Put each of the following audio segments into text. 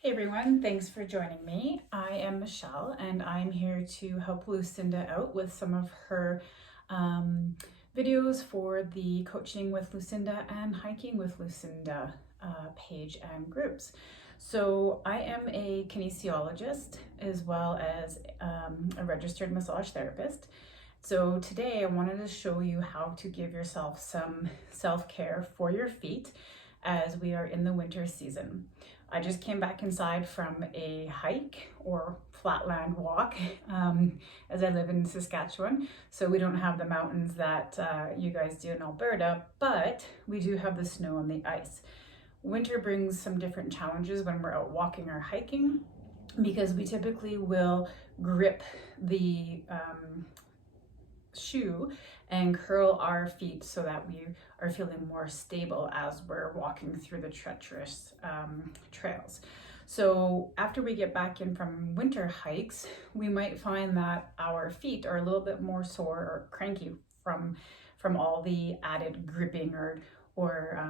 Hey everyone, thanks for joining me. I am Michelle and I'm here to help Lucinda out with some of her videos for the Coaching with Lucinda and Hiking with Lucinda page and groups. So I am a kinesiologist as well as a registered massage therapist. So today I wanted to show you how to give yourself some self-care for your feet as we are in the winter season. I just came back inside from a hike or flatland walk as I live in Saskatchewan. So we don't have the mountains that you guys do in Alberta, but we do have the snow and the ice. Winter brings some different challenges when we're out walking or hiking because we typically will grip the shoe and curl our feet so that we are feeling more stable as we're walking through the treacherous trails. So after we get back in from winter hikes, we might find that our feet are a little bit more sore or cranky from all the added gripping or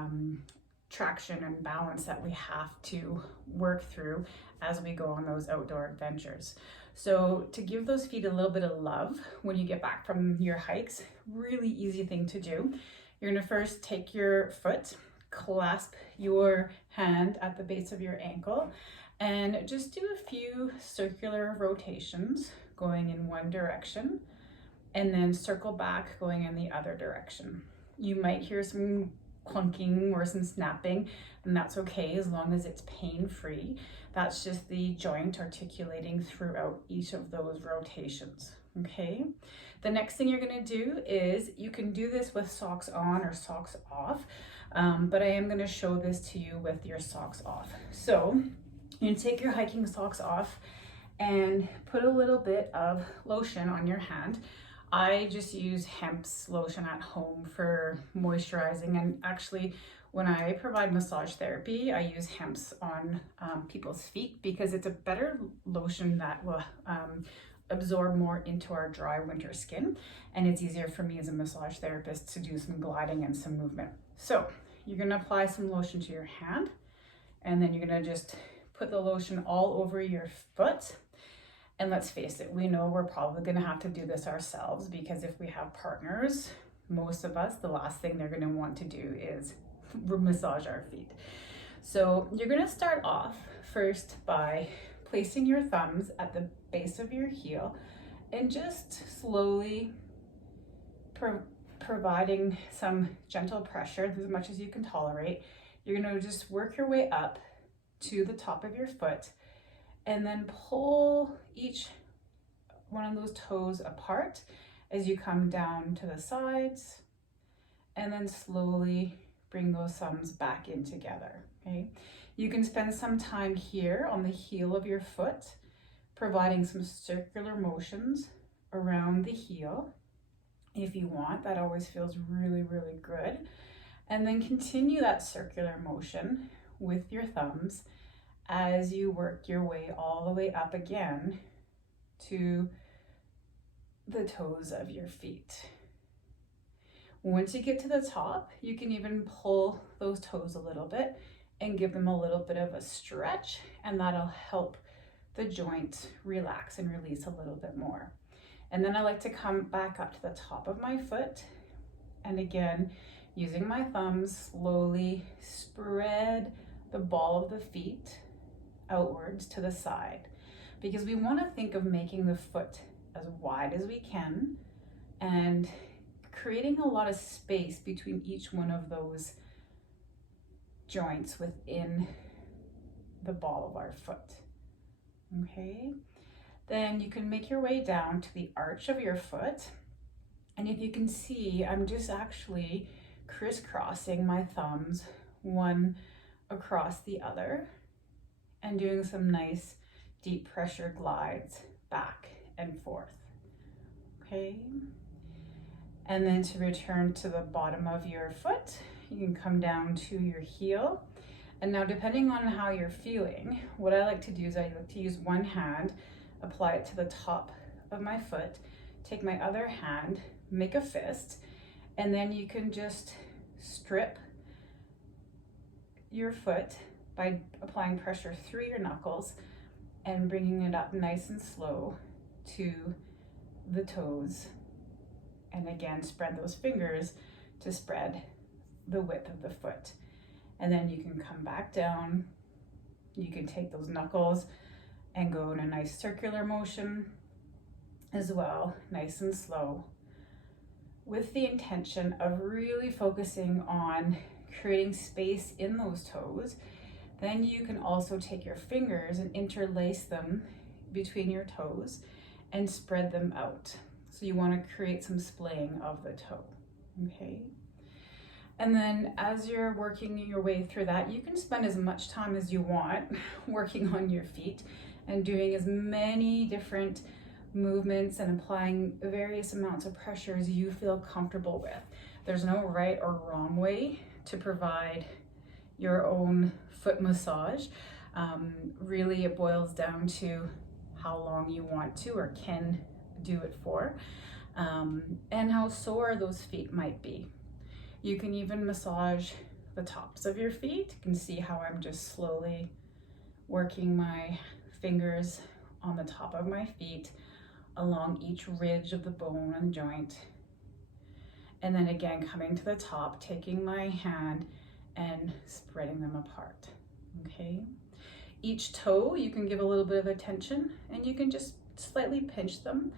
traction and balance that we have to work through as we go on those outdoor adventures. So to give those feet a little bit of love when you get back from your hikes, really easy thing to do. You're gonna first take your foot, clasp your hand at the base of your ankle, and just do a few circular rotations going in one direction, and then circle back going in the other direction. You might hear some clunking or some snapping, and that's okay as long as it's pain-free. That's just the joint articulating throughout each of those rotations, okay? The next thing you're gonna do is, you can do this with socks on or socks off, but I am gonna show this to you with your socks off. So you take your hiking socks off and put a little bit of lotion on your hand. I just use hemp's lotion at home for moisturizing, and actually when I provide massage therapy, I use hemp's on people's feet because it's a better lotion that will absorb more into our dry winter skin, and it's easier for me as a massage therapist to do some gliding and some movement. So you're gonna apply some lotion to your hand, and then you're gonna just put the lotion all over your foot. And let's face it, we know we're probably gonna have to do this ourselves because if we have partners, most of us, the last thing they're gonna want to do is massage our feet. So you're gonna start off first by placing your thumbs at the base of your heel and just slowly providing some gentle pressure, as much as you can tolerate. You're gonna just work your way up to the top of your foot and then pull each one of those toes apart as you come down to the sides, and then slowly bring those thumbs back in together, okay? You can spend some time here on the heel of your foot, providing some circular motions around the heel if you want. That always feels really, really good. And then continue that circular motion with your thumbs as you work your way all the way up again to the toes of your feet. Once you get to the top, you can even pull those toes a little bit and give them a little bit of a stretch, and that'll help the joint relax and release a little bit more. And then I like to come back up to the top of my foot, and again, using my thumbs, slowly spread the ball of the feet outwards to the side, because we want to think of making the foot as wide as we can and creating a lot of space between each one of those joints within the ball of our foot. Okay, then you can make your way down to the arch of your foot, and if you can see, I'm just actually crisscrossing my thumbs one across the other and doing some nice deep pressure glides back and forth, okay? And then to return to the bottom of your foot, you can come down to your heel. And now depending on how you're feeling, what I like to do is I like to use one hand, apply it to the top of my foot, take my other hand, make a fist, and then you can just strip your foot by applying pressure through your knuckles and bringing it up nice and slow to the toes. And again, spread those fingers to spread the width of the foot. And then you can come back down. You can take those knuckles and go in a nice circular motion as well, nice and slow, with the intention of really focusing on creating space in those toes. Then you can also take your fingers and interlace them between your toes and spread them out. So you want to create some splaying of the toe, okay? And then as you're working your way through that, you can spend as much time as you want working on your feet and doing as many different movements and applying various amounts of pressure as you feel comfortable with. There's no right or wrong way to provide your own foot massage. Really, it boils down to how long you want to or can do it for, and how sore those feet might be. You can even massage the tops of your feet. You can see how I'm just slowly working my fingers on the top of my feet along each ridge of the bone and joint. And then again, coming to the top, taking my hand and spreading them apart, okay? Each toe, you can give a little bit of attention and you can just slightly pinch them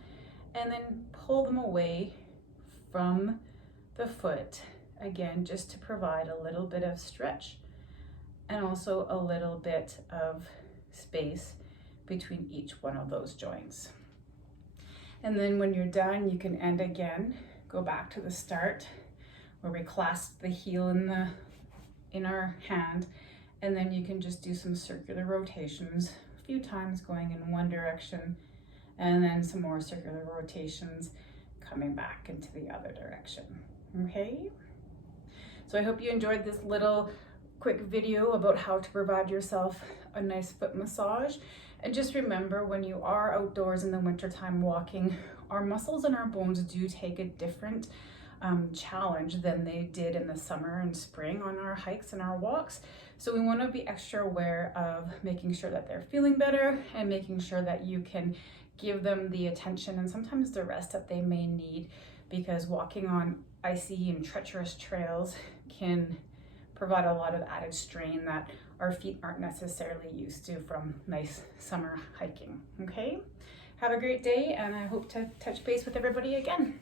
and then pull them away from the foot, again, just to provide a little bit of stretch and also a little bit of space between each one of those joints. And then when you're done, you can end again, go back to the start where we clasp the heel in our hand, and then you can just do some circular rotations, a few times going in one direction, and then some more circular rotations coming back into the other direction, okay? So I hope you enjoyed this little quick video about how to provide yourself a nice foot massage. And just remember, when you are outdoors in the wintertime walking, our muscles and our bones do take a different challenge than they did in the summer and spring on our hikes and our walks. So we want to be extra aware of making sure that they're feeling better and making sure that you can give them the attention and sometimes the rest that they may need, because walking on icy and treacherous trails can provide a lot of added strain that our feet aren't necessarily used to from nice summer hiking, okay? Have a great day, and I hope to touch base with everybody again.